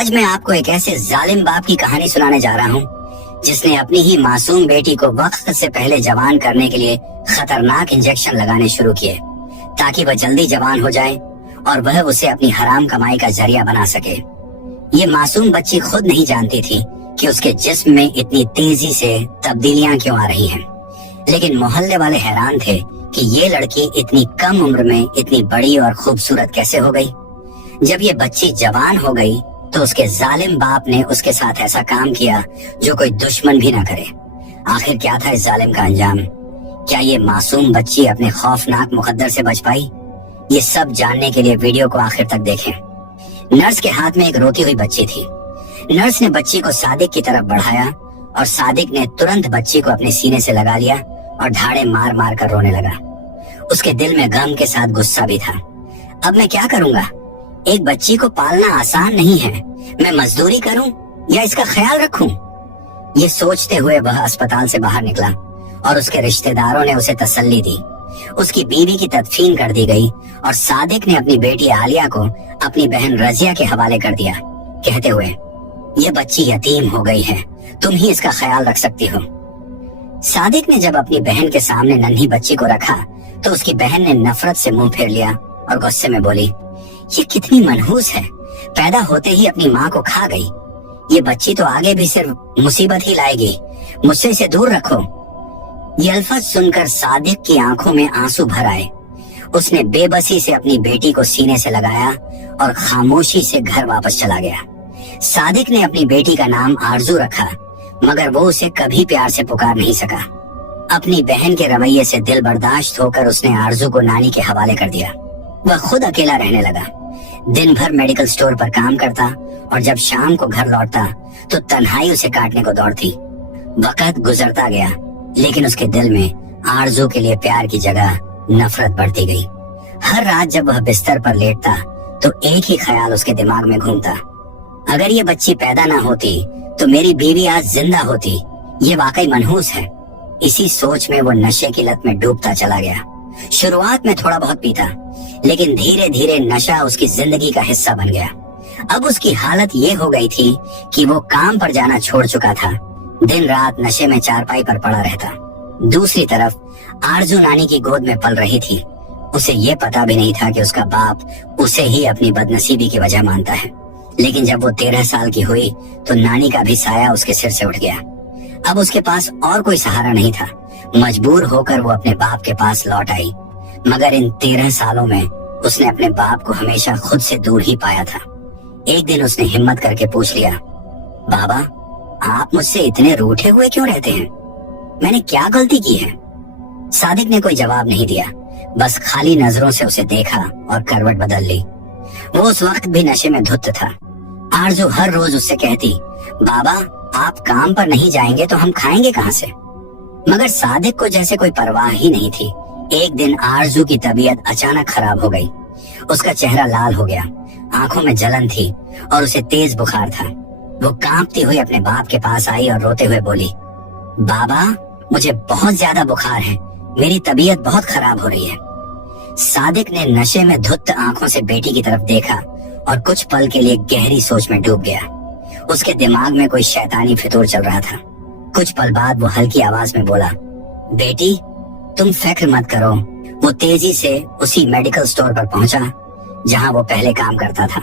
आज मैं आपको एक ऐसे जालिम बाप की कहानी सुनाने जा रहा हूँ जिसने अपनी ही मासूम बेटी को वक्त से पहले जवान करने के लिए खतरनाक इंजेक्शन लगाने शुरू किए ताकि वह जल्दी जवान हो जाए और वह उसे अपनी हराम कमाई का जरिया बना सके। ये मासूम बच्ची खुद नहीं जानती थी कि उसके जिस्म में इतनी तेजी से तब्दीलियां क्यों आ रही हैं, लेकिन मोहल्ले वाले हैरान थे कि ये लड़की इतनी कम उम्र में इतनी बड़ी और खूबसूरत कैसे हो गई। जब ये बच्ची जवान हो गई तो उसके जालिम बाप ने उसके साथ ऐसा काम किया जो कोई दुश्मन भी ना करे। आखिर क्या था इस जालिम का अंजाम? क्या ये मासूम बच्ची अपने खौफनाक मुकद्दर से बच पाई? ये सब जानने के लिए वीडियो को आखिर तक देखें। नर्स के हाथ में एक रोती हुई बच्ची थी। नर्स ने बच्ची को सादिक की तरफ बढ़ाया और सादिक ने तुरंत बच्ची को अपने सीने से लगा लिया और धाड़े मार मार कर रोने लगा। उसके दिल में गम के साथ गुस्सा भी था। अब मैं क्या करूंगा? एक बच्ची को पालना आसान नहीं है। मैं मजदूरी करूं या इसका ख्याल रखूं? ये सोचते हुए वह अस्पताल से बाहर निकला और उसके रिश्तेदारों ने उसे तसल्ली दी। उसकी बीवी की तदफीन कर दी गई और सादिक ने अपनी बेटी आलिया को अपनी बहन रजिया के हवाले कर दिया, कहते हुए ये बच्ची यतीम हो गई है, तुम ही इसका ख्याल रख सकती हो। सादिक ने जब अपनी बहन के सामने नन्ही बच्ची को रखा तो उसकी बहन ने नफरत से मुंह फेर लिया और गुस्से में बोली, ये कितनी मनहूस है, पैदा होते ही अपनी माँ को खा गई। ये बच्ची तो आगे भी सिर्फ मुसीबत ही लाएगी, मुझसे इसे दूर रखो। ये अल्फाज सुनकर सादिक की आंखों में आंसू भर आए। उसने बेबसी से अपनी बेटी को सीने से लगाया और खामोशी से घर वापस चला गया। सादिक ने अपनी बेटी का नाम आरजू रखा, मगर वो उसे कभी प्यार से पुकार नहीं सका। अपनी बहन के रवैये से दिल बर्दाश्त होकर उसने आरजू को नानी के हवाले कर दिया। वह खुद अकेला रहने लगा। दिन भर मेडिकल स्टोर पर काम करता और जब शाम को घर लौटता तो तन्हाई उसे काटने को दौड़ती। वक्त गुजरता गया, लेकिन उसके दिल में आरजू के लिए प्यार की जगह नफरत बढ़ती गई। हर रात जब वह बिस्तर पर लेटता तो एक ही ख्याल उसके दिमाग में घूमता, अगर ये बच्ची पैदा ना होती तो मेरी बीवी आज जिंदा होती। ये वाकई मनहूस है। इसी सोच में वो नशे की लत में डूबता चला गया। शुरुआत में थोड़ा बहुत पीता, लेकिन धीरे धीरे नशा उसकी जिंदगी का हिस्सा बन गया। अब उसकी हालत ये हो गई थी कि वो काम पर जाना छोड़ चुका था। दिन रात नशे में चारपाई पर पड़ा रहता। दूसरी तरफ आरजू नानी की गोद में पल रही थी। उसे ये पता भी नहीं था कि उसका बाप उसे ही अपनी बदनसीबी की वजह मानता है। लेकिन जब वो 13 साल की हुई तो नानी का भी साया उसके सिर से उठ गया। अब उसके पास और कोई सहारा नहीं था। मजबूर होकर वो अपने बाप के पास लौट आई, मगर इन 13 सालों में उसने अपने बाप को हमेशा खुद से दूर ही पाया था। एक दिन उसने हिम्मत करके पूछ लिया, बाबा आप मुझसे इतने रूठे हुए क्यों रहते हैं? मैंने क्या गलती की है? सादिक ने कोई जवाब नहीं दिया, बस खाली नजरों से उसे देखा और करवट बदल ली। वो उस वक्त भी नशे में धुत था। आरजू हर रोज उससे कहती, बाबा आप काम पर नहीं जाएंगे तो हम खाएंगे कहाँ से? मगर सादिक को जैसे कोई परवाह ही नहीं थी। एक दिन आरजू की तबीयत अचानक खराब हो गई। उसका चेहरा लाल हो गया, आंखों में जलन थी और उसे तेज बुखार था। वो कांपती हुई अपने बाप के पास आई और रोते हुए बोली, बाबा मुझे बहुत ज्यादा बुखार है, मेरी तबीयत बहुत खराब हो रही है। सादिक ने नशे में धुत आंखों से बेटी की तरफ देखा और कुछ पल के लिए गहरी सोच में डूब गया। उसके दिमाग में कोई शैतानी फितूर चल रहा था। कुछ पल बाद वो हल्की आवाज में बोला, बेटी तुम फिक्र मत करो। वो तेजी से उसी मेडिकल स्टोर पर पहुंचा जहां वो पहले काम करता था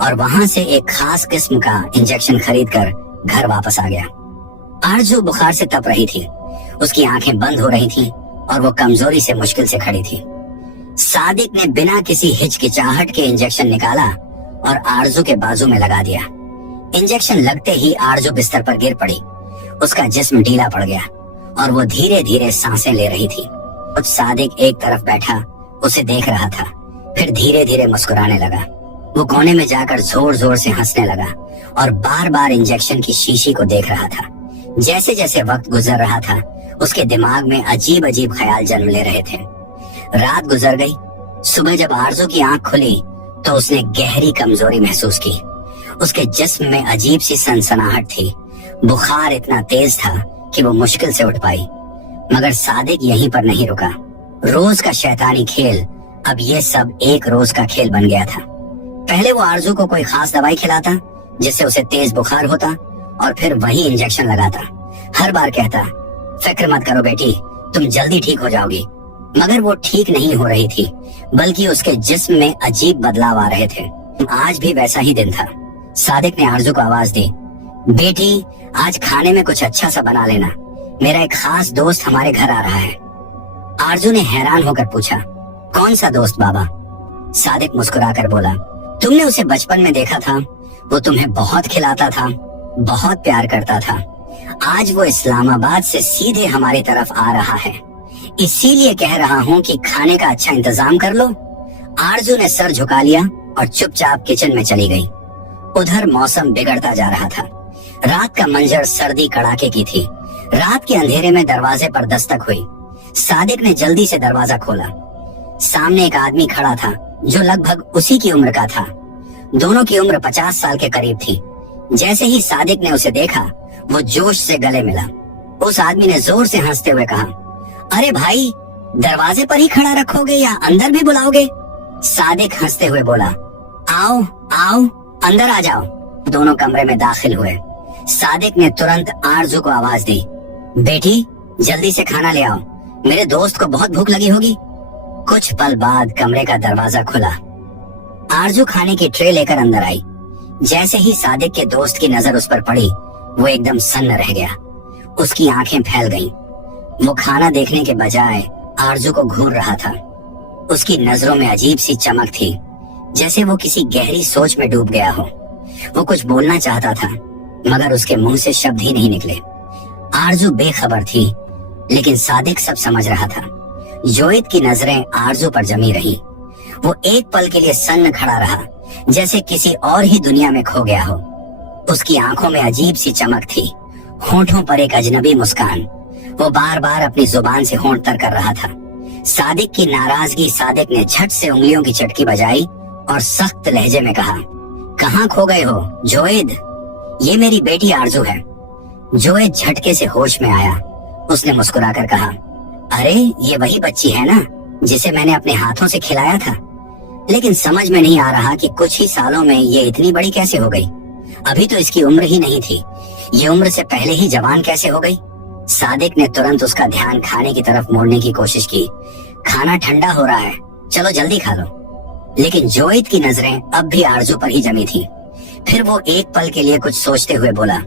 और वहां से एक खास किस्म का इंजेक्शन खरीदकर घर वापस आ गया। आरजू बुखार से तप रही थी। उसकी आंखें बंद हो रही थीं और वो कमजोरी से मुश्किल से खड़ी थी। सादिक ने बिना किसी हिचकिचाहट के इंजेक्शन निकाला और आरजू के बाजू में लगा दिया। इंजेक्शन लगते ही आरजू बिस्तर पर गिर पड़ी। उसका जिस्म ढीला पड़ गया और वो धीरे धीरे सांसें ले रही थी। कुछ सादिक एक तरफ बैठा उसे देख रहा था, फिर धीरे धीरे मुस्कुराने लगा। वो कोने में जाकर जोर जोर से हंसने लगा और बार बार इंजेक्शन की शीशी को देख रहा था। जैसे जैसे वक्त गुजर रहा था उसके दिमाग में अजीब अजीब ख्याल जन्म ले रहे थे। रात गुजर गई। सुबह जब आरजू की आंख खुली तो उसने गहरी कमजोरी महसूस की। उसके जिस्म में अजीब सी सनसनाहट थी। बुखार इतना तेज था कि वो मुश्किल से उठ पाई। मगर सादिक यहीं पर नहीं रुका। रोज का शैतानी खेल अब ये सब एक रोज का खेल बन गया था। पहले वो आरजू को कोई खास दवाई खिलाता, जिससे उसे तेज बुखार होता और फिर वही इंजेक्शन लगाता। हर बार कहता, फिक्र मत करो बेटी, तुम जल्दी ठीक हो जाओगी। मगर वो ठीक नहीं हो रही थी, बल्कि उसके जिस्म में अजीब बदलाव आ रहे थे। आज भी वैसा ही दिन था। सादिक ने आरजू को आवाज दी, बेटी आज खाने में कुछ अच्छा सा बना लेना, मेरा एक खास दोस्त हमारे घर आ रहा है। आरजू ने हैरान होकर पूछा, कौन सा दोस्त बाबा? सादिक मुस्कुराकर बोला, तुमने उसे बचपन में देखा था, वो तुम्हें बहुत खिलाता था, बहुत प्यार करता था। आज वो इस्लामाबाद से सीधे हमारी तरफ आ रहा है, इसीलिए कह रहा हूँ कि खाने का अच्छा इंतजाम कर लो। आरजू ने सर झुका लिया और चुपचाप किचन में चली गई। उधर मौसम बिगड़ता जा रहा था। रात का मंजर सर्दी कड़ाके की थी। रात के अंधेरे में दरवाजे पर दस्तक हुई। सादिक ने जल्दी से दरवाजा खोला। सामने एक आदमी खड़ा था जो लगभग उसी की उम्र का था। दोनों की उम्र 50 साल के करीब थी। जैसे ही सादिक ने उसे देखा, वो जोश से गले मिला। उस आदमी ने जोर से हंसते हुए कहा, अरे भाई, दरवाजे पर ही खड़ा रखोगे या अंदर भी बुलाओगे? सादिक हंसते हुए बोला, आओ आओ, अंदर आ जाओ। दोनों कमरे में दाखिल हुए। सादिक ने तुरंत आरजू को आवाज दी, बेटी जल्दी से खाना ले आओ, मेरे दोस्त को बहुत भूख लगी होगी। कुछ पल बाद कमरे का दरवाजा खुला। आरजू खाने की ट्रे लेकर अंदर आई। जैसे ही सादिक के दोस्त की नजर उस पर पड़ी, वो एकदम सन्न रह गया। उसकी आंखें फैल गईं। वो खाना देखने के बजाय आरजू को घूर रहा था। उसकी नजरों में अजीब सी चमक थी, जैसे वो किसी गहरी सोच में डूब गया हो। वो कुछ बोलना चाहता था, मगर उसके मुंह से शब्द ही नहीं निकले। आरजू बेखबर थी, लेकिन सादिक सब समझ रहा था। जोइद की नजरें आरजू पर जमी रही। वो एक पल के लिए सन्न खड़ा रहा, जैसे किसी और ही दुनिया में खो गया हो। उसकी आंखों में अजीब सी चमक थी, होंठों पर एक अजनबी मुस्कान। वो बार बार अपनी जुबान से होंठ तर कर रहा था। सादिक की नाराजगी सादिक ने झट से उंगलियों की चटकी बजाई और सख्त लहजे में कहा, कहाँ खो गए हो जोइद? ये मेरी बेटी आरजू है। जोइद झटके से होश में आया। उसने मुस्कुराकर कहा, अरे ये वही बच्ची है ना जिसे मैंने अपने हाथों से खिलाया था। लेकिन समझ में नहीं आ रहा कि कुछ ही सालों में ये इतनी बड़ी कैसे हो गई। अभी तो इसकी उम्र ही नहीं थी, ये उम्र से पहले ही जवान कैसे हो गई? सादिक ने तुरंत उसका ध्यान खाने की तरफ मोड़ने की कोशिश की। खाना ठंडा हो रहा है, चलो जल्दी खा लो। लेकिन जोइद की नजरें अब भी आरजू पर ही जमी थी। फिर वो एक पल के लिए कुछ सोचते हुए बोला,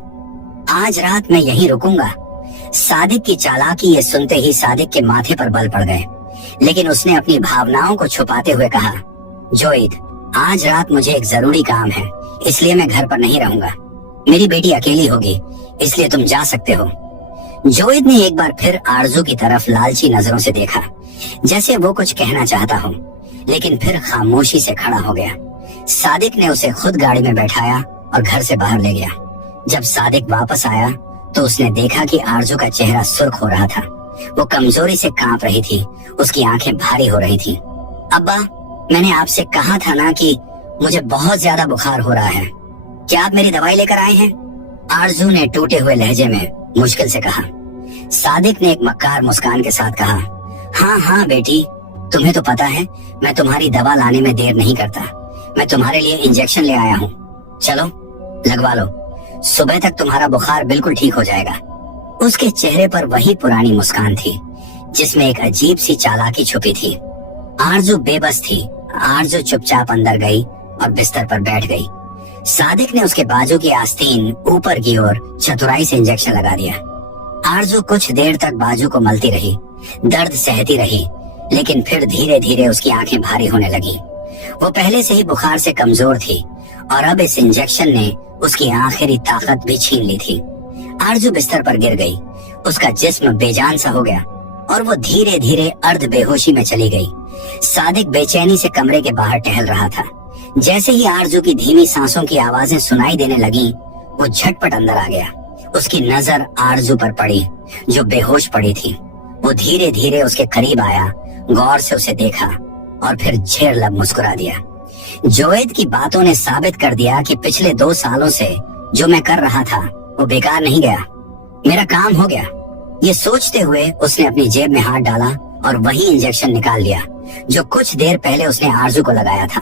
आज रात मैं यहीं रुकूंगा। सादिक की चालाकी ये सुनते ही सादिक के माथे पर बल पड़ गए, लेकिन उसने अपनी भावनाओं को छुपाते हुए कहा, जोइद आज रात मुझे एक जरूरी काम है, इसलिए मैं घर पर नहीं रहूंगा। मेरी बेटी अकेली होगी, इसलिए तुम जा सकते हो। जोइद ने एक बार फिर आरजू की तरफ लालची नजरों से देखा, जैसे वो कुछ कहना चाहता हो, लेकिन फिर खामोशी से खड़ा हो गया। सादिक ने उसे खुद गाड़ी में बैठाया और घर से बाहर ले गया। जब सादिक वापस आया तो उसने देखा कि आरजू का चेहरा सुर्ख हो रहा था। वो कमजोरी से कांप रही थी, उसकी आंखें भारी हो रही थी। अब्बा, मैंने आपसे कहा था ना कि मुझे बहुत ज्यादा बुखार हो रहा है, क्या आप मेरी दवाई लेकर आए हैं? आरजू ने टूटे हुए लहजे में मुश्किल से कहा। सादिक ने एक मक्कार मुस्कान के साथ कहा, हाँ हाँ बेटी, तुम्हें तो पता है मैं तुम्हारी दवा लाने में देर नहीं करता। मैं तुम्हारे लिए इंजेक्शन ले आया हूँ, चलो लगवा लो, सुबह तक तुम्हारा बुखार बिल्कुल ठीक हो जाएगा। उसके चेहरे पर वही पुरानी मुस्कान थी, जिसमें एक अजीब सी चालाकी छुपी थी। आरजू बेबस थी। आरजू चुपचाप अंदर गई और बिस्तर पर बैठ गई। सादिक ने उसके बाजू की आस्तीन ऊपर की ओर चतुराई से इंजेक्शन लगा दिया। आरजू कुछ देर तक बाजू को मलती रही, दर्द सहती रही, लेकिन फिर धीरे धीरे उसकी आंखें भारी होने लगी। वो पहले से ही बुखार से कमजोर थी और अब इस इंजेक्शन ने उसकी आखिरी ताकत भी छीन ली थी। आरजू बिस्तर पर गिर गई। उसका जिस्म बेजान सा हो गया और वो धीरे धीरे अर्ध बेहोशी में चली गई। सादिक बेचैनी से कमरे के बाहर टहल रहा था। जैसे ही आरजू की धीमी सांसों की आवाजें सुनाई देने लगी, वो झटपट अंदर आ गया। उसकी नजर आरजू पर पड़ी, जो बेहोश पड़ी थी। वो धीरे धीरे उसके करीब आया, गौर से उसे देखा और फिर झेर लब मुस्कुरा दिया। जोइद की बातों ने साबित कर दिया कि पिछले 2 सालों से जो मैं कर रहा था वो बेकार नहीं गया, मेरा काम हो गया। ये सोचते हुए उसने अपनी जेब में हाथ डाला और वही इंजेक्शन निकाल लिया जो कुछ देर पहले उसने आरजू को लगाया था।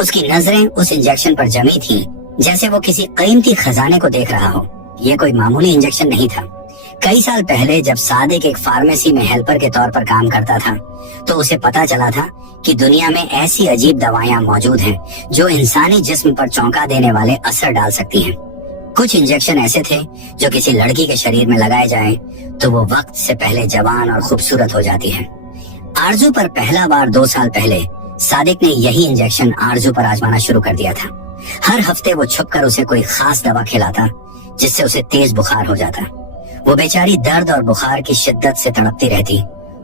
उसकी नजरें उस इंजेक्शन पर जमी थी जैसे वो किसी कीमती खजाने को देख रहा हो। ये कोई मामूली इंजेक्शन नहीं था। कई साल पहले जब सादिक एक फार्मेसी में हेल्पर के तौर पर काम करता था, तो उसे पता चला था कि दुनिया में ऐसी अजीब दवाइयां मौजूद हैं जो इंसानी जिस्म पर चौंका देने वाले असर डाल सकती हैं। कुछ इंजेक्शन ऐसे थे जो किसी लड़की के शरीर में लगाए जाएं तो वो वक्त से पहले जवान और खूबसूरत हो जाती है। आरजू पर पहला बार 2 साल पहले सादिक ने यही इंजेक्शन आरजू पर आजमाना शुरू कर दिया था। हर हफ्ते वो छुपकर उसे कोई खास दवा खिलाता जिससे उसे तेज बुखार हो जाता। वो बेचारी दर्द और बुखार की शिद्दत से तड़पती रहती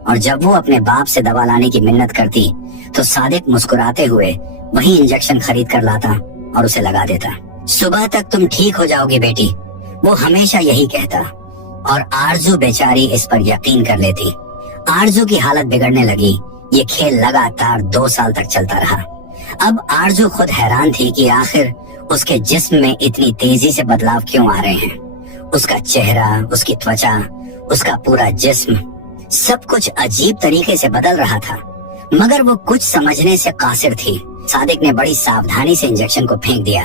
और जब वो अपने बाप से दवा लाने की मिन्नत करती तो सादिक मुस्कुराते हुए वही इंजेक्शन खरीद कर लाता और उसे लगा देता। सुबह तक तुम ठीक हो जाओगी बेटी, वो हमेशा यही कहता और आरजू बेचारी इस पर यकीन कर लेती। आरजू की हालत बिगड़ने लगी। ये खेल लगातार 2 साल तक चलता रहा। अब आरजू खुद हैरान थी कि आखिर उसके जिस्म में इतनी तेजी से बदलाव क्यों आ रहे हैं। उसका चेहरा, उसकी त्वचा, उसका पूरा जिस्म, सब कुछ अजीब तरीके से बदल रहा था, मगर वो कुछ समझने से कासिर थी। सादिक ने बड़ी सावधानी से इंजेक्शन को फेंक दिया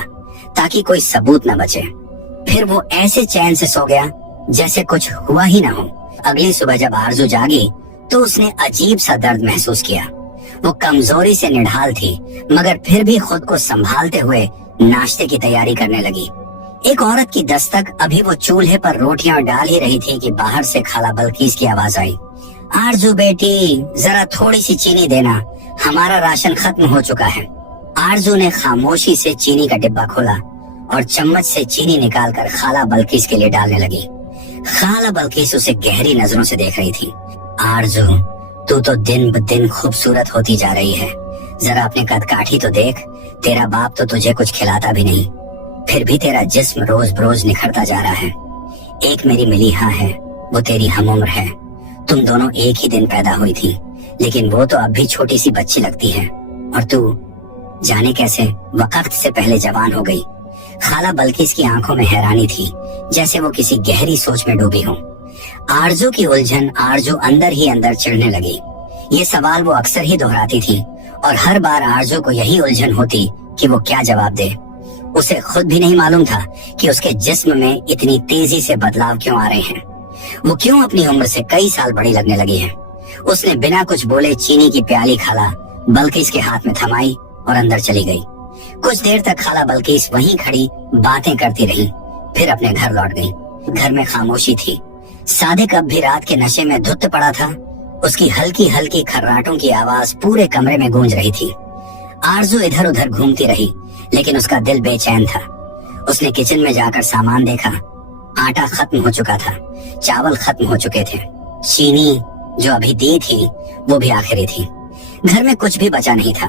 ताकि कोई सबूत न बचे। फिर वो ऐसे चैन से सो गया जैसे कुछ हुआ ही ना हो। अगली सुबह जब आरजू जागी तो उसने अजीब सा दर्द महसूस किया। वो कमजोरी से निढाल थी, मगर फिर भी खुद को संभालते हुए नाश्ते की तैयारी करने लगी। एक औरत की दस्तक अभी वो चूल्हे पर रोटियां डाल ही रही थी कि बाहर से खाला बल्कीस की आवाज आई। आरजू बेटी, जरा थोड़ी सी चीनी देना, हमारा राशन खत्म हो चुका है। आरजू ने खामोशी से चीनी का डिब्बा खोला और चम्मच से चीनी निकालकर खाला बल्कीस के लिए डालने लगी। खाला बल्कीस उसे गहरी नजरों से देख रही थी। आरजू, तू तो दिन ब दिन खूबसूरत होती जा रही है। जरा अपने कद काठी तो देख, तेरा बाप तो तुझे कुछ खिलाता भी नहीं, फिर भी तेरा जिस्म रोज बरोज निखरता जा रहा है। एक मेरी मिलीहा है, वो तेरी हम उम्र है। तुम दोनों एक ही दिन पैदा हुई थी, लेकिन वो तो अब भी छोटी सी बच्ची लगती है और तू जाने कैसे वक्त से पहले जवान हो गई। खाला बल्कीस की आंखों में हैरानी थी, जैसे वो किसी गहरी सोच में डूबी हो। आरजू की उलझन आरजू अंदर ही अंदर चिढ़ने लगी। ये सवाल वो अक्सर ही दोहराती थी और हर बार आरजू को यही उलझन होती कि वो क्या जवाब दे। उसे खुद भी नहीं मालूम था कि उसके जिस्म में इतनी तेजी से बदलाव क्यों आ रहे हैं। वो क्यों अपनी उम्र से कई साल बड़ी लगने लगी है। उसने बिना कुछ बोले चीनी की प्याली खाला बल्कीस के हाथ में थमाई और अंदर चली गई। कुछ देर तक खाला बल्कीस वहीं खड़ी बातें करती रही, फिर अपने घर लौट गई। घर में खामोशी थी। सादिक अब भी रात के नशे में धुत पड़ा था। उसकी हल्की हल्की खर्राटों की आवाज पूरे कमरे में गूंज रही थी। आरजू इधर उधर घूमती रही, लेकिन उसका दिल बेचैन था। उसने किचन में जाकर सामान देखा। आटा खत्म हो चुका था, चावल खत्म हो चुके थे, चीनी जो अभी दी थी वो भी आखिरी थी। घर में कुछ भी बचा नहीं था।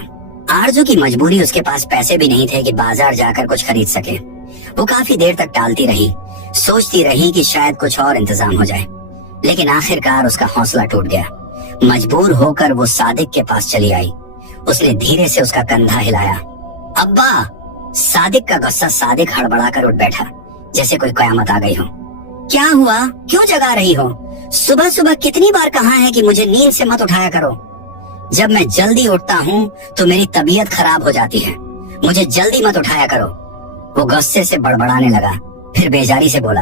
आरजू की मजबूरी, उसके पास पैसे भी नहीं थे कि बाजार जाकर कुछ खरीद सके। वो काफी देर तक टालती रही, सोचती रही कि शायद कुछ और इंतजाम हो जाए, लेकिन आखिरकार उसका हौसला टूट गया। मजबूर होकर वो सादिक के पास चली आई। उसने धीरे से उसका कंधा हिलाया। अब्बा! सादिक का गुस्सा सादिक हड़बड़ाकर उठ बैठा, जैसे कोई कयामत आ गई हो। क्या हुआ? क्यों जगा रही हो? सुबह सुबह कितनी बार कहा है कि मुझे नींद से मत उठाया करो। जब मैं जल्दी उठता हूँ तो मेरी तबीयत खराब हो जाती है। मुझे जल्दी मत उठाया करो। वो गुस्से से बड़बड़ाने लगा, फिर बेजारी से बोला,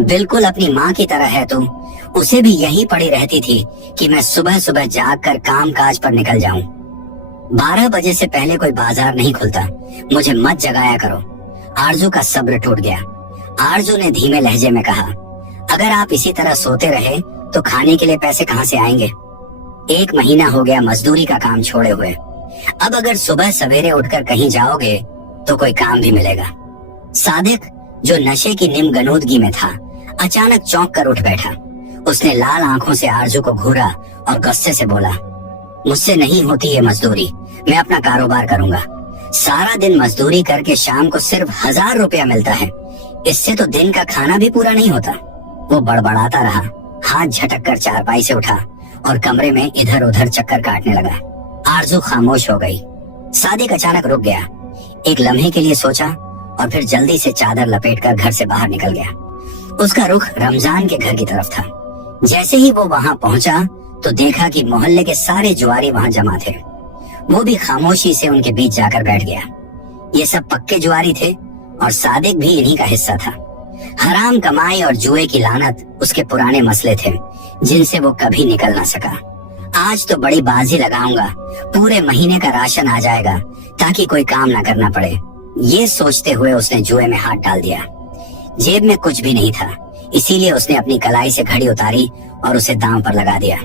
बिल्कुल अपनी माँ की तरह है तू। उसे भी यही पड़ी रहती थी कि मैं सुबह सुबह जाग कर काम काज पर निकल जाऊं। 12 बजे से पहले कोई बाजार नहीं खुलता। मुझे मत जगाया करो। आरजू का सब्र टूट गया। आरजू ने धीमे लहजे में कहा, अगर आप इसी तरह सोते रहे तो खाने के लिए पैसे कहाँ से आएंगे? 1 महीना हो गया मजदूरी का काम छोड़े हुए। अब अगर सुबह सवेरे उठकर कहीं जाओगे तो कोई काम भी मिलेगा। सादिक, जो नशे की निमगनूदगी में था, अचानक चौंक कर उठ बैठा। उसने लाल आंखों से आरजू को घूरा और गुस्से से बोला, मुझसे नहीं होती ये मजदूरी, मैं अपना कारोबार करूंगा। सारा दिन मजदूरी करके शाम को सिर्फ 1000 रुपया मिलता है। इससे तो दिन का खाना भी पूरा नहीं होता। वो बड़बड़ाता रहा, हाथ झटक कर चारपाई से उठा और कमरे में इधर उधर चक्कर काटने लगा। आरजू खामोश हो गई। सादिक अचानक रुक गया, एक लम्हे के लिए सोचा और फिर जल्दी से चादर लपेटकर घर से बाहर निकल गया। उसका रुख रमजान के घर की तरफ था। जैसे ही वो वहां पहुंचा तो देखा कि मोहल्ले के सारे जुआरी वहां जमा थे। वो भी खामोशी से उनके बीच जाकर बैठ गया। ये सब पक्के जुआरी थे और सादिक भी इन्हीं का हिस्सा था। हराम कमाई और जुए की लानत उसके पुराने मसले थे जिनसे वो कभी निकल ना सका। आज तो बड़ी बाजी लगाऊंगा, पूरे महीने का राशन आ जाएगा ताकि कोई काम ना करना पड़े। ये सोचते हुए उसने जुए में हाथ डाल दिया। जेब में कुछ भी नहीं था, इसीलिए उसने अपनी कलाई से घड़ी उतारी और उसे दांव पर लगा दिया।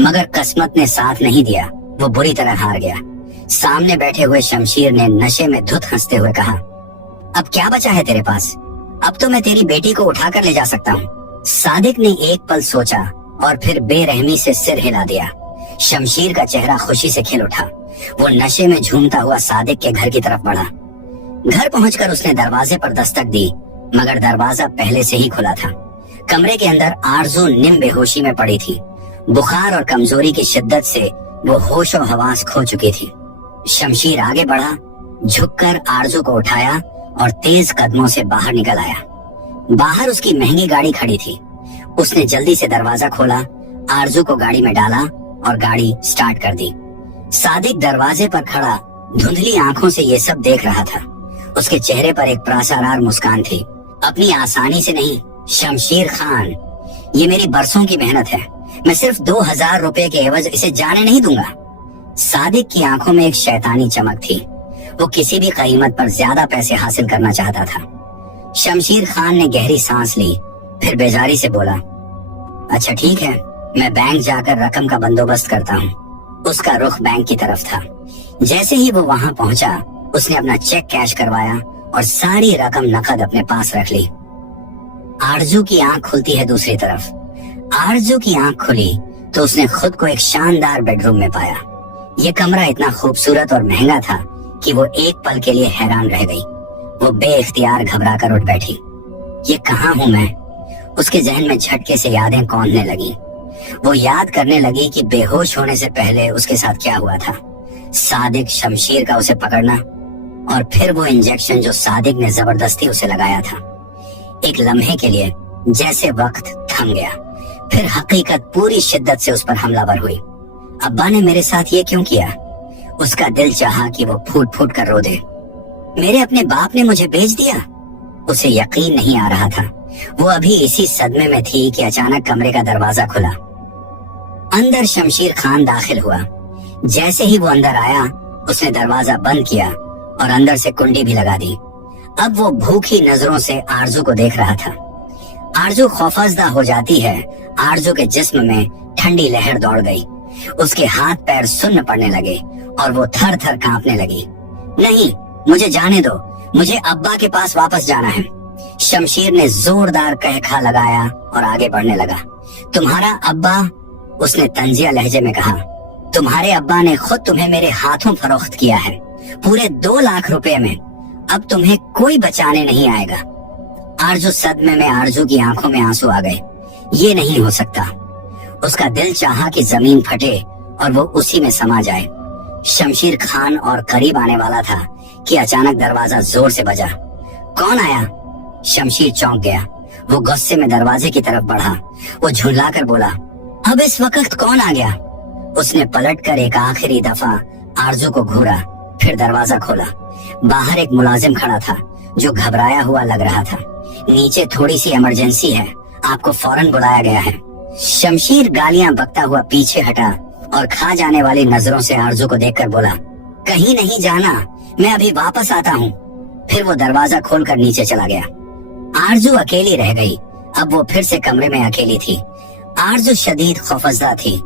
मगर किस्मत ने साथ नहीं दिया, वो बुरी तरह हार गया। सामने बैठे हुए शमशीर ने नशे में धुत हंसते हुए कहा, अब क्या बचा है तेरे पास? अब तो मैं तेरी बेटी को उठाकर ले जा सकता हूँ। सादिक ने एक पल सोचा और फिर बेरहमी से सिर हिला दिया। शमशीर का चेहरा खुशी से खिल उठा। वो नशे में झूमता हुआ सादिक के घर की तरफ बढ़ा। घर पहुंचकर उसने दरवाजे पर दस्तक दी, मगर दरवाजा पहले से ही खुला था। कमरे के अंदर आरजू निम बेहोशी में पड़ी थी। बुखार और कमजोरी की शिद्दत से वो होश और हवास खो चुकी थी। शमशीर आगे बढ़ा, झुककर आरजू को उठाया और तेज कदमों से बाहर निकल आया। बाहर उसकी महंगी गाड़ी खड़ी थी। उसने जल्दी से दरवाजा खोला, आरजू को गाड़ी में डाला और गाड़ी स्टार्ट कर दी। सादिक दरवाजे पर खड़ा धुंधली आंखों से ये सब देख रहा था। उसके चेहरे पर एक प्रासारार मुस्कान थी। अपनी आसानी से नहीं, शमशीर खान, ये मेरी बरसों की मेहनत है। मैं सिर्फ 2000 रुपए के एवज इसे जाने नहीं दूंगा। सादिक की आंखों में एक शैतानी चमक थी। वो किसी भी कीमत पर ज्यादा पैसे हासिल करना चाहता था। शमशीर खान ने गहरी सांस ली, फिर बेजारी से बोला, अच्छा ठीक है, मैं बैंक जाकर रकम का बंदोबस्त करता हूँ। उसका रुख बैंक की तरफ था। जैसे ही वो वहाँ पहुँचा, उसने अपना चेक कैश करवाया और सारी रकम नकद अपने पास रख ली। आरजू की आंख खुलती है दूसरी तरफ। आरजू की आंख खुली तो उसने खुद को एक शानदार बेडरूम में पाया। ये कमरा इतना खूबसूरत और महंगा था कि वो एक पल के लिए हैरान रह गई। वो बेइख्तियार घबरा कर उठ बैठी। ये कहाँ हूँ मैं? उसके जहन में झटके से यादें कौंधने लगी। वो याद करने लगी कि बेहोश होने से पहले उसके साथ क्या हुआ था। सादिक शमशीर का उसे पकड़ना और फिर वो इंजेक्शन जो सादिक ने जबरदस्ती उसे लगाया था। एक लम्हे के लिए जैसे वक्त थम गया, फिर हकीकत पूरी शिद्दत से उस पर हमलावर हुई। अब्बा ने मेरे साथ ये क्यों किया? उसका दिल चाहा कि वो फूट फूट कर रो दे। मेरे अपने बाप ने मुझे बेच दिया। उसे यकीन नहीं आ रहा था। वो अभी इसी सदमे में थी कि अचानक कमरे का दरवाजा खुला। अंदर शमशीर खान दाखिल हुआ। जैसे ही वो अंदर आया, उसने दरवाजा बंद किया और अंदर से कुंडी भी लगा दी। अब वो भूखी नजरों से आरजू को देख रहा था। आरजू खौफजदा हो जाती है। आरजू के जिस्म में ठंडी लहर दौड़ गई। उसके हाथ पैर सुन्न पड़ने लगे और वो थर थर कांपने लगी। नहीं, मुझे जाने दो, मुझे अब्बा के पास वापस जाना है। शमशीर ने जोरदार कहखा लगाया और आगे बढ़ने लगा। तुम्हारा अब्बा, उसने तंजिया लहजे में कहा, तुम्हारे अब्बा ने खुद तुम्हें मेरे हाथों फरोख्त किया है, पूरे 2 लाख रुपए में। अब तुम्हें कोई बचाने नहीं आएगा। आरजू सदमे में, आरजू की आंखों में आंसू आ गए। ये नहीं हो सकता। उसका दिल चाहा कि जमीन फटे और वो उसी में समा जाए। शमशीर खान और करीब आने वाला था कि अचानक दरवाजा जोर से बजा। कौन आया? शमशीर चौंक गया। वो गुस्से में दरवाजे की तरफ बढ़ा। वो झुल्लाकर बोला, अब इस वक्त कौन आ गया? उसने पलटकर एक आखिरी दफा आरजू को घूरा, फिर दरवाजा खोला। बाहर एक मुलाजिम खड़ा था जो घबराया हुआ लग रहा था। नीचे थोड़ी सी इमरजेंसी है, आपको फौरन बुलाया गया है। शमशीर गालियां बकता हुआ पीछे हटा और खा जाने वाली नजरों से आरजू को देखकर बोला, कहीं नहीं जाना, मैं अभी वापस आता हूँ। फिर वो दरवाजा खोलकर नीचे चला गया। आरजू अकेली रह गई। अब वो फिर से कमरे में अकेली थी। आरजू शदीद खौफजदा थी।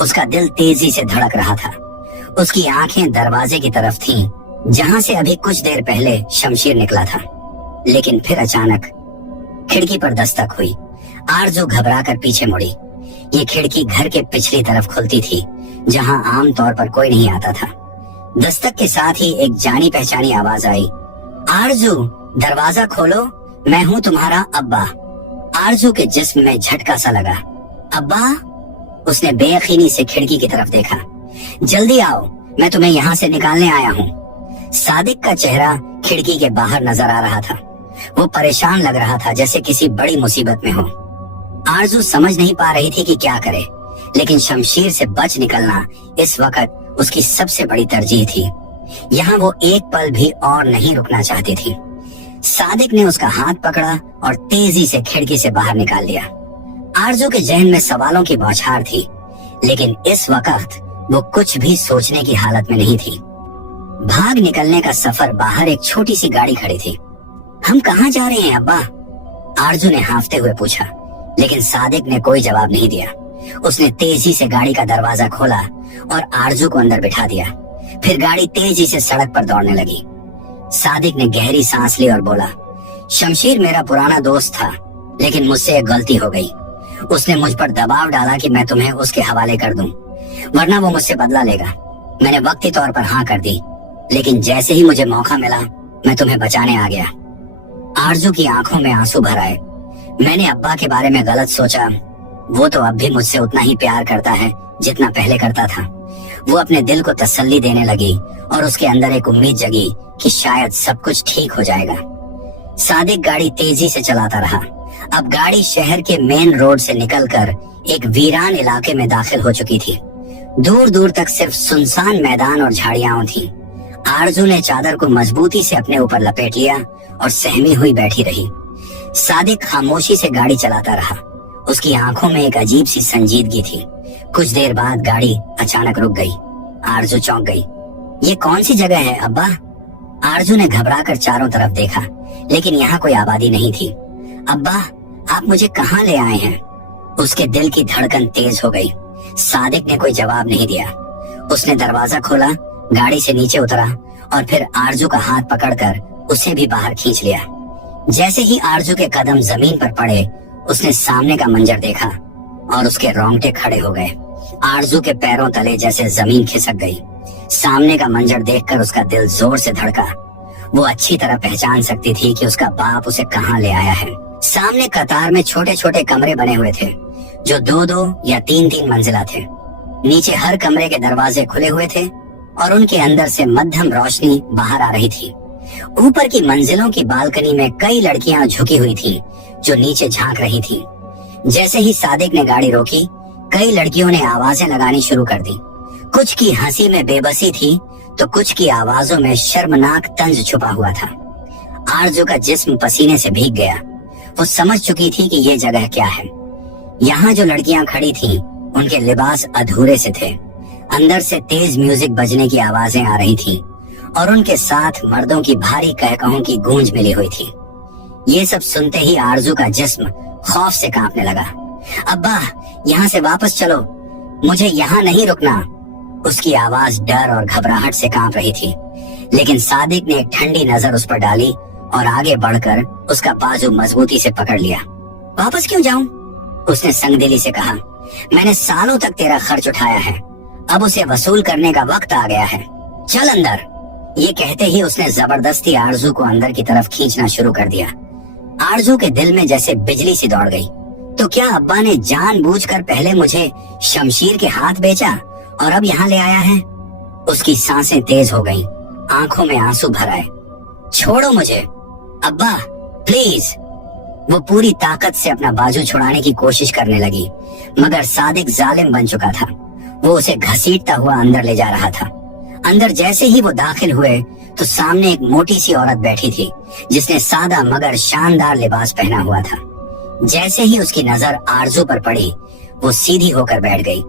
उसका दिल तेजी से धड़क रहा था। उसकी आंखें दरवाजे की तरफ थीं, जहां से अभी कुछ देर पहले शमशीर निकला था। लेकिन फिर अचानक खिड़की पर दस्तक हुई। आरजू घबराकर पीछे मुड़ी। ये खिड़की घर के पिछली तरफ खुलती थी, जहां आम तौर पर कोई नहीं आता था। दस्तक के साथ ही एक जानी पहचानी आवाज आई, आरजू दरवाजा खोलो, मैं हूँ तुम्हारा अब्बा। आरजू के जिस्म में झटका सा लगा। अब्बा? उसने बेयकीनी से खिड़की की तरफ देखा। जल्दी आओ, मैं तुम्हें यहाँ से निकालने आया हूँ। सादिक का चेहरा खिड़की के बाहर नजर आ रहा था। वो परेशान लग रहा था, जैसे किसी बड़ी मुसीबत में हो। आरजू समझ नहीं पा रही थी कि क्या करे, लेकिन शमशीर से बच निकलना इस वक्त उसकी सबसे बड़ी तरजीह थी। यहाँ वो एक पल भी और नहीं रुकना चाहती थी। सादिक ने उसका हाथ पकड़ा और तेजी से खिड़की से बाहर निकाल दिया। आरजू के जहन में सवालों की बौछार थी, लेकिन इस वक्त वो कुछ भी सोचने की हालत में नहीं थी। भाग निकलने का सफर बाहर एक छोटी सी गाड़ी खड़ी थी। हम कहाँ जा रहे हैं अब्बा? आरजू ने हांफते हुए पूछा, लेकिन सादिक ने कोई जवाब नहीं दिया। उसने तेजी से गाड़ी का दरवाजा खोला और आरजू को अंदर बिठा दिया। फिर गाड़ी तेजी से सड़क पर दौड़ने लगी। सादिक ने गहरी सांस ली और बोला, शमशीर मेरा पुराना दोस्त था, लेकिन मुझसे एक गलती हो गई। उसने मुझ पर दबाव डाला कि मैं तुम्हें उसके हवाले कर दूं, वरना वो मुझसे बदला लेगा। मैंने वक्ती तौर पर हाँ कर दी, लेकिन जैसे ही मुझे मौका मिला मैं तुम्हें बचाने आ गया। आरजू की आंखों में आंसू भर आए। मैंने अब्बा के बारे में गलत सोचा। वो तो अब भी मुझसे उतना ही प्यार करता है जितना पहले करता था। वो अपने दिल को तसल्ली देने लगी और उसके अंदर एक उम्मीद जगी कि शायद सब कुछ ठीक हो जाएगा। सादिक गाड़ी तेजी से चलाता रहा। अब गाड़ी शहर के मेन रोड से निकलकर एक वीरान इलाके में दाखिल हो चुकी थी। दूर दूर तक सिर्फ सुनसान मैदान और झाड़ियां थीं। आरजू ने चादर को मजबूती से अपने ऊपर लपेट लिया और सहमी हुई बैठी रही। सादिक खामोशी से गाड़ी चलाता रहा। उसकी आंखों में एक अजीब सी संजीदगी थी। कुछ देर बाद गाड़ी अचानक रुक गई। आरजू चौंक गई। ये कौन सी जगह है अब्बा? आरजू ने घबराकर चारों तरफ देखा, लेकिन यहाँ कोई आबादी नहीं थी। अब्बा, आप मुझे कहाँ ले आए हैं? उसके दिल की धड़कन तेज हो गई। सादिक ने कोई जवाब नहीं दिया। उसने दरवाजा खोला, गाड़ी से नीचे उतरा और फिर आरजू का हाथ पकड़कर उसे भी बाहर खींच लिया। जैसे ही आरजू के कदम जमीन पर पड़े, उसने सामने का मंजर देखा और उसके रोंगटे खड़े हो गए। आरजू के पैरों तले जैसे जमीन खिसक गई। सामने का मंजर देखकर उसका दिल जोर से धड़का। वो अच्छी तरह पहचान सकती थी कि उसका बाप उसे कहाँ ले आया है। सामने कतार में छोटे छोटे कमरे बने हुए थे, जो 2-2 या 3-3 मंजिला थे। नीचे हर कमरे के दरवाजे खुले हुए थे और उनके अंदर से मध्यम रोशनी बाहर आ रही थी। ऊपर की मंजिलों की बालकनी में कई लड़कियां झुकी हुई थीं, जो नीचे झांक रही थीं। जैसे ही सादिक ने गाड़ी रोकी, कई लड़कियों ने आवाजें लगानी शुरू कर दी। कुछ की हंसी में बेबसी थी, तो कुछ की आवाजों में शर्मनाक तंज छुपा हुआ था। आरजू का जिस्म पसीने से भीग गया। वो समझ चुकी थी कि ये जगह क्या है। यहाँ जो लड़कियां खड़ी थीं, उनके लिबास अधूरे से थे। अंदर से तेज म्यूजिक बजने की आवाजें आ रही थीं और उनके साथ मर्दों की भारी कहकहों की गूंज मिली हुई थी। ये सब सुनते ही आरजू का जिस्म खौफ से कांपने लगा। अब्बा, यहाँ से वापस चलो, मुझे यहाँ नहीं रुकना। उसकी आवाज डर और घबराहट से कांप रही थी, लेकिन सादिक ने एक ठंडी नजर उस पर डाली और आगे बढ़कर उसका बाजू मजबूती से पकड़ लिया। वापस क्यों जाऊं? उसने संगदिली से कहा। मैंने सालों तक तेरा खर्च उठाया है, अब उसे वसूल करने का वक्त आ गया है। चल अंदर। ये कहते ही उसने जबरदस्ती आरजू को अंदर की तरफ खींचना शुरू कर दिया। आरजू के दिल में जैसे बिजली सी दौड़ गई। तो क्या अब्बा ने जानबूझकर पहले मुझे शमशीर के हाथ बेचा और अब यहाँ ले आया है? उसकी सांसें तेज हो गईं, आंखों में आंसू भर आए। छोड़ो मुझे अब्बा, प्लीज। वो पूरी ताकत से अपना बाजू छुड़ाने की कोशिश करने लगी, मगर सादिक जालिम बन चुका था। वो उसे घसीटता हुआ अंदर ले जा रहा था। अंदर जैसे ही वो दाखिल हुए तो सामने एक मोटी सी औरत बैठी थी, जिसने सादा मगर शानदार लिबास पहना हुआ था। जैसे ही उसकी नजर आरजू पर पड़ी, वो सीधी होकर बैठ गई।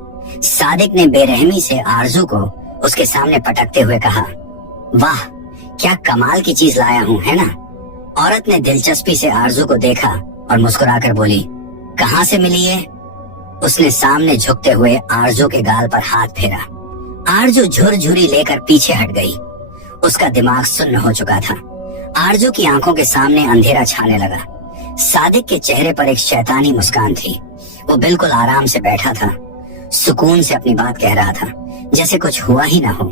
सादिक ने बेरहमी से आरजू को उसके सामने पटकते हुए कहा, वाह, क्या कमाल की चीज लाया हूँ, है ना? औरत ने दिलचस्पी से आरजू को देखा और मुस्कुराकर बोली, कहाँ से मिली है? उसने सामने झुकते हुए आरजू के गाल पर हाथ फेरा। आरजू झुरझुरी लेकर पीछे हट गई। उसका दिमाग सुन्न हो चुका था। आरजू की आंखों के सामने अंधेरा छाने लगा। सादिक के चेहरे पर एक शैतानी मुस्कान थी। वो बिल्कुल आराम से बैठा था, सुकून से अपनी बात कह रहा था, जैसे कुछ हुआ ही ना हो।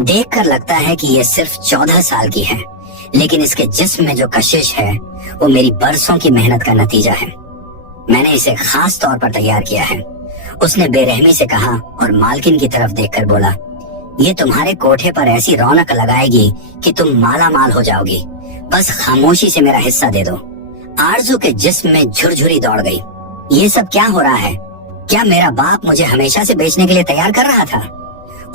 देखकर लगता है कि ये सिर्फ 14 साल की है, लेकिन इसके जिस्म में जो कशिश है वो मेरी बरसों की मेहनत का नतीजा है। मैंने इसे खास तौर पर तैयार किया है। उसने बेरहमी से कहा और मालकिन की तरफ देखकर बोला, ये तुम्हारे कोठे पर ऐसी रौनक लगाएगी कि तुम माला माल हो जाओगी। बस खामोशी से मेरा हिस्सा दे दो। आरजू के जिस्म में झुरझुरी दौड़ गई। ये सब क्या हो रहा है? क्या मेरा बाप मुझे हमेशा से बेचने के लिए तैयार कर रहा था?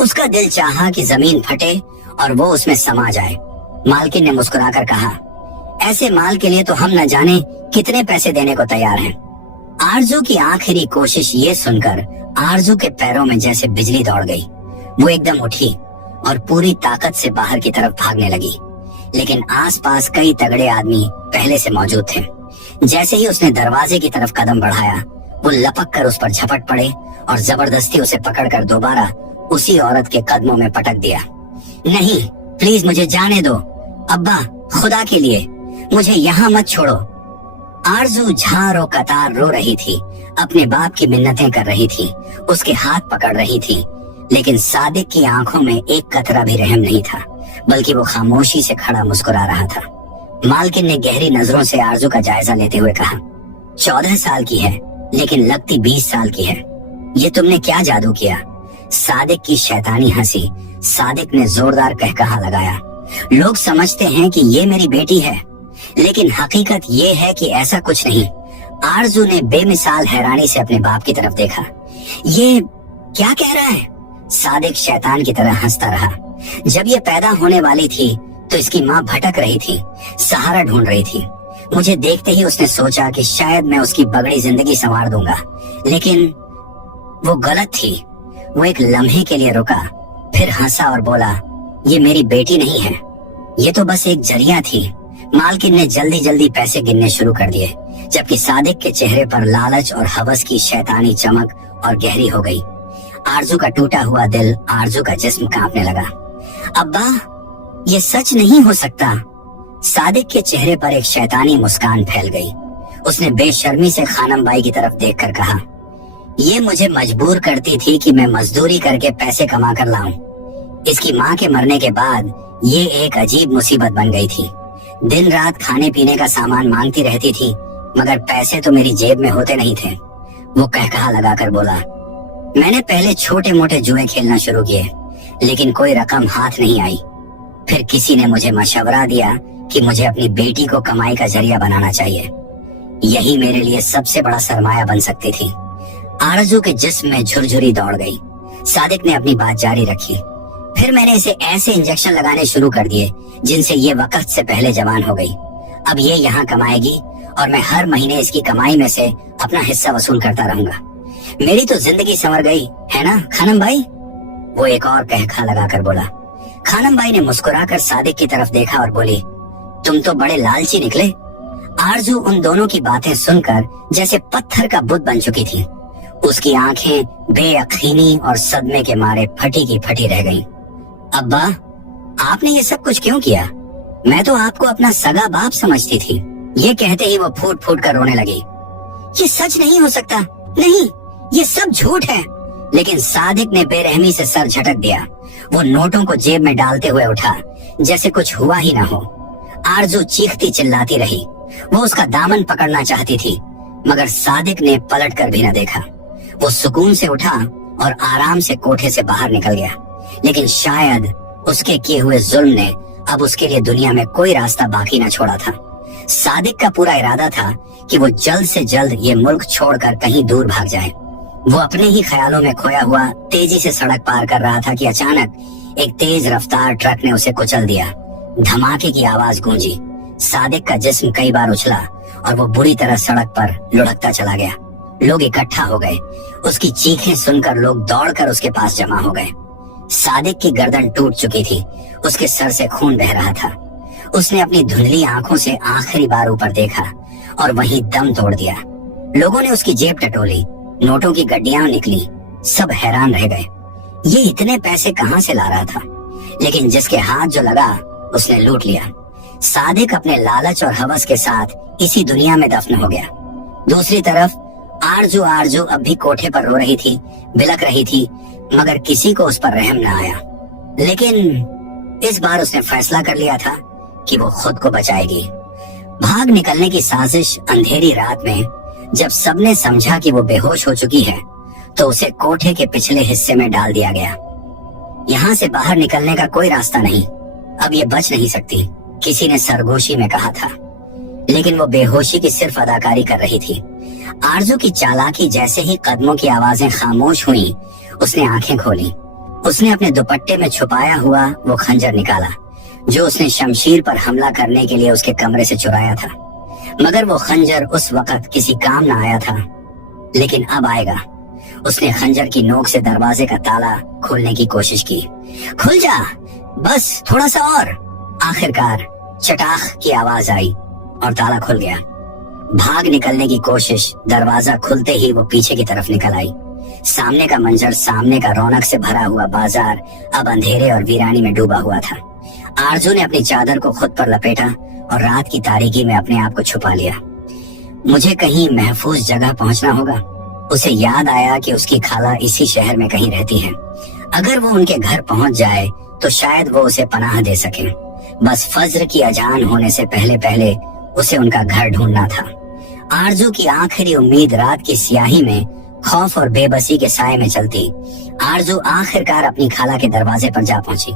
उसका दिल चाहा कि जमीन फटे और वो उसमें समा जाए। मालकिन ने मुस्कुराकर कहा, ऐसे माल के लिए तो हम न जाने कितने पैसे देने को तैयार हैं। आरजू की आखिरी कोशिश ये सुनकर आरजू के पैरों में जैसे बिजली दौड़ गई। वो एकदम उठी और पूरी ताकत से बाहर की तरफ भागने लगी, लेकिन आसपास कई तगड़े आदमी पहले से मौजूद थे। जैसे ही उसने दरवाजे की तरफ कदम बढ़ाया, वो लपक कर उस पर झपट पड़े और जबरदस्ती उसे पकड़कर दोबारा उसी औरत के कदमों में पटक दिया। नहीं, प्लीज मुझे जाने दो अब्बा, खुदा के लिए मुझे यहाँ मत छोड़ो। आरजू झारो कतार रो रही थी, अपने बाप की मिन्नतें कर रही थी, उसके हाथ पकड़ रही थी, लेकिन सादिक की आंखों में एक कतरा भी रहम नहीं था, बल्कि वो खामोशी से खड़ा मुस्कुरा रहा था। मालकिन ने गहरी नजरों से आरजू का जायजा लेते हुए कहा, 14 साल की है लेकिन लगती 20 साल की है। ये तुमने क्या जादू किया? सादिक की शैतानी हंसी। सादिक ने जोरदार कहकहा लगाया, लोग समझते हैं कि ये मेरी बेटी है, लेकिन हकीकत ये है कि ऐसा कुछ नहीं। आरजू ने बेमिसाल हैरानी से अपने बाप की तरफ देखा। ये क्या कह रहा है? सादिक शैतान की तरह हंसता रहा। जब ये पैदा होने वाली थी तो इसकी माँ भटक रही थी, सहारा ढूंढ रही थी। मुझे देखते ही उसने सोचा कि शायद मैं उसकी बगड़ी जिंदगी संवार दूंगा, लेकिन वो गलत थी। वो एक लम्हे के लिए रुका, फिर हंसा और बोला, ये मेरी बेटी नहीं है, ये तो बस एक जरिया थी। मालकिन ने जल्दी जल्दी पैसे गिनने शुरू कर दिए, जबकि सादिक के चेहरे पर लालच और हवस की शैतानी चमक और गहरी हो गई। आरजू का टूटा हुआ दिल, आरजू का जिस्म कांपने लगा। अब्बा, ये सच नहीं हो सकता। सादिक के चेहरे पर एक शैतानी मुस्कान फैल गई। उसने बेशर्मी से खानम बाई की तरफ देखकर कहा, ये मुझे मजबूर करती थी कि मैं मजदूरी करके पैसे कमा कर लाऊं। इसकी माँ के मरने के बाद ये एक अजीब मुसीबत बन गई थी। दिन रात खाने पीने का सामान मांगती रहती थी, मगर पैसे तो मेरी जेब में होते नहीं थे। वो कहकहा लगाकर बोला, मैंने पहले छोटे मोटे जुए खेलना शुरू किए, लेकिन कोई रकम हाथ नहीं आई। फिर किसी ने मुझे मशवरा दिया कि मुझे अपनी बेटी को कमाई का जरिया बनाना चाहिए। यही मेरे लिए सबसे बड़ा सरमाया बन सकती थी। आरजू के जिस्म में झुरझुरी दौड़ गई। सादिक ने अपनी बात जारी रखी, फिर मैंने इसे ऐसे इंजेक्शन लगाने शुरू कर दिए जिनसे ये वक्त से पहले जवान हो गई। अब ये यहाँ कमाएगी और मैं हर महीने इसकी कमाई में से अपना हिस्सा वसूल करता रहूंगा। मेरी तो जिंदगी संवर गई है ना खानम भाई? वो एक और कहखा लगाकर बोला। खानम भाई ने मुस्कुराकर सादिक की तरफ देखा और बोली, तुम तो बड़े लालची निकले। आरजू उन दोनों की बातें सुनकर जैसे पत्थर का बुत बन चुकी थी। उसकी आंखें बेयकीनी और सदमे के मारे फटी की फटी रह गईं। अब्बा, आपने ये सब कुछ क्यों किया? मैं तो आपको अपना सगा बाप समझती थी। ये कहते ही वो फूट फूट कर रोने लगी। ये सच नहीं हो सकता, नहीं, ये सब झूठ है। लेकिन सादिक ने बेरहमी से सर झटक दिया। वो नोटों को जेब में डालते हुए उठा, जैसे कुछ हुआ ही ना हो। आरजू चीखती चिल्लाती रही। वो उसका दामन पकड़ना चाहती थी, मगर सादिक ने पलट कर भी न देखा। वो सुकून से उठा और आराम से कोठे से बाहर निकल गया, लेकिन शायद उसके किए हुए जुल्म ने अब उसके लिए दुनिया में कोई रास्ता बाकी न छोड़ा था। सादिक का पूरा इरादा था कि वो जल्द से जल्द ये मुल्क छोड़कर कहीं दूर भाग जाए। वो अपने ही ख्यालों में खोया हुआ तेजी से सड़क पार कर रहा था कि अचानक एक तेज रफ्तार ट्रक ने उसे कुचल दिया। धमाके की आवाज गूंजी। सादिक का जिस्म कई बार उछला और वो बुरी तरह सड़क पर लुढ़कता चला गया। लोग इकट्ठा हो गए। उसकी चीखें सुनकर लोग दौड़कर उसके पास जमा हो गए। सादिक की गर्दन टूट चुकी थी, उसके सर से खून बह रहा था। उसने अपनी धुंधली आंखों से आखिरी बार ऊपर देखा और वहीं दम तोड़ दिया। लोगों ने उसकी जेब टटोली, नोटों की गड्डियां निकली। सब हैरान रह गए, ये इतने पैसे कहां से ला रहा था? लेकिन जिसके हाथ जो लगा उसने लूट लिया। सादिक अपने लालच और हवस के साथ इसी दुनिया में दफन हो गया। दूसरी तरफ आरजू अब भी कोठे पर रो रही थी, बिलक रही थी, मगर किसी को उस पर रहम न आया। लेकिन इस बार उसने फैसला कर लिया था कि वो खुद को बचाएगी। भाग निकलने की साजिश अंधेरी रात में जब सबने समझा कि वो बेहोश हो चुकी है, तो उसे कोठे के पिछले हिस्से में डाल दिया गया। यहाँ से बाहर निकलने का कोई रास्ता नहीं, अब ये बच नहीं सकती, किसी ने सरगोशी में कहा था। लेकिन वो बेहोशी की सिर्फ अदाकारी कर रही थी। आरजू की चालाकी जैसे ही कदमों की आवाजें खामोश हुई, उसने आंखें खोली। उसने अपने दुपट्टे में छुपाया हुआ वो खंजर निकाला। जो उसने शमशीर पर हमला करने के लिए उसके कमरे से चुराया था। मगर वो खंजर उस वक्त किसी काम ना आया था, लेकिन अब आएगा। उसने खंजर की नोक से दरवाजे का ताला खोलने की कोशिश की। खुल जा, बस थोड़ा सा और। आखिरकार चटाख की आवाज आई और ताला खुल गया। भाग निकलने की कोशिश, दरवाजा खुलते ही वो पीछे की तरफ निकल आई। सामने का मंजर, सामने का रौनक से भरा हुआ बाजार अब अंधेरे और वीरानी में डूबा हुआ था। आरजू ने अपनी चादर को खुद पर लपेटा और रात की तारीकी में अपने आप को छुपा लिया। मुझे कहीं महफूज जगह पहुंचना होगा। उसे याद आया कि उसकी खाला इसी शहर में कहीं रहती है। अगर वो उनके घर पहुंच जाए तो शायद वो उसे पनाह दे सके। बस फज्र की अजान होने से पहले पहले उसे उनका घर ढूंढना था। आरजू की आखिरी उम्मीद रात की स्याही में खौफ और बेबसी के साए में चलती। आरजू आखिरकार अपनी खाला के दरवाजे पर जा पहुंची।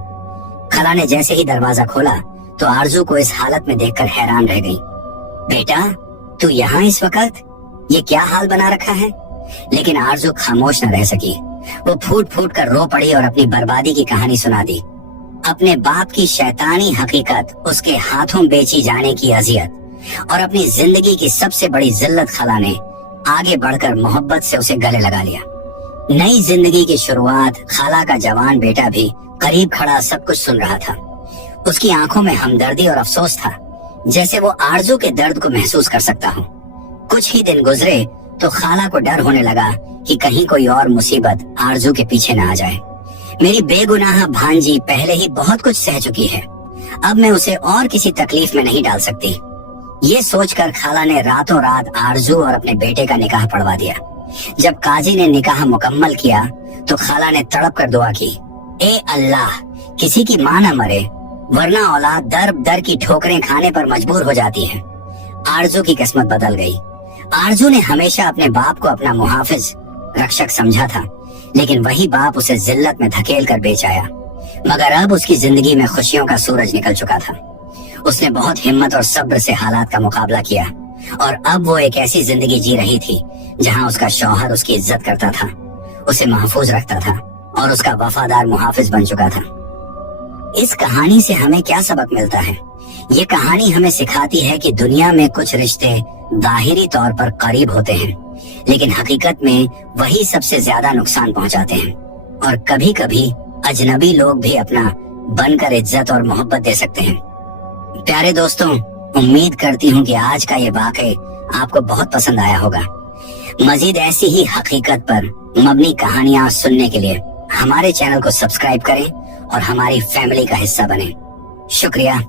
खाला ने जैसे ही दरवाजा खोला तो आरजू को इस हालत में देखकर हैरान रह गई। बेटा, तू यहाँ इस वक्त? ये क्या हाल बना रखा है? लेकिन आरजू खामोश न रह सकी। वो फूट फूट कर रो पड़ी और अपनी बर्बादी की कहानी सुना दी। अपने बाप की शैतानी हकीकत, उसके हाथों बेची जाने की अजियत और अपनी जिंदगी की सबसे बड़ी जिल्लत खाला ने आगे बढ़कर मोहब्बत से उसे गले लगा लिया। नई जिंदगी की शुरुआत। खाला का जवान बेटा भी करीब खड़ा सब कुछ सुन रहा था। उसकी आंखों में हमदर्दी और अफसोस था, जैसे वो आरजू के दर्द को महसूस कर सकता हो। कुछ ही दिन गुजरे तो खाला को डर होने लगा कि कहीं कोई और मुसीबत आरजू के पीछे न आ जाए। मेरी बेगुनाह भांजी पहले ही बहुत कुछ सह चुकी है, अब मैं उसे और किसी तकलीफ में नहीं डाल सकती। ये सोचकर खाला ने रातों रात आरजू और अपने बेटे का निकाह पढ़वा दिया। जब काजी ने निकाह मुकम्मल किया तो खाला ने तड़प कर दुआ की, ए अल्लाह, किसी की मां न मरे, वरना औलाद दर दर की ठोकरें खाने पर मजबूर हो जाती है। आरजू की किस्मत बदल गई। आरजू ने हमेशा अपने बाप को अपना मुहाफिज, रक्षक समझा था, लेकिन वही बाप उसे जिल्लत में धकेल कर बेच आया। मगर अब उसकी जिंदगी में खुशियों का सूरज निकल चुका था। उसने बहुत हिम्मत और सब्र से हालात का मुकाबला किया और अब वो एक ऐसी जिंदगी जी रही थी जहां उसका शौहर उसकी इज्जत करता था, उसे महफूज रखता था और उसका वफादार मुहाफिज बन चुका था। इस कहानी से हमें क्या सबक मिलता है? ये कहानी हमें सिखाती है कि दुनिया में कुछ रिश्ते जाहिरी तौर पर करीब होते हैं, लेकिन हकीकत में वही सबसे ज्यादा नुकसान पहुंचाते हैं। और कभी कभी अजनबी लोग भी अपना बनकर इज्जत और मोहब्बत दे सकते हैं। प्यारे दोस्तों, उम्मीद करती हूँ कि आज का ये वाक़या आपको बहुत पसंद आया होगा। मजीद ऐसी ही हकीकत पर मबनी कहानियां सुनने के लिए हमारे चैनल को सब्सक्राइब करें और हमारी फैमिली का हिस्सा बने। शुक्रिया।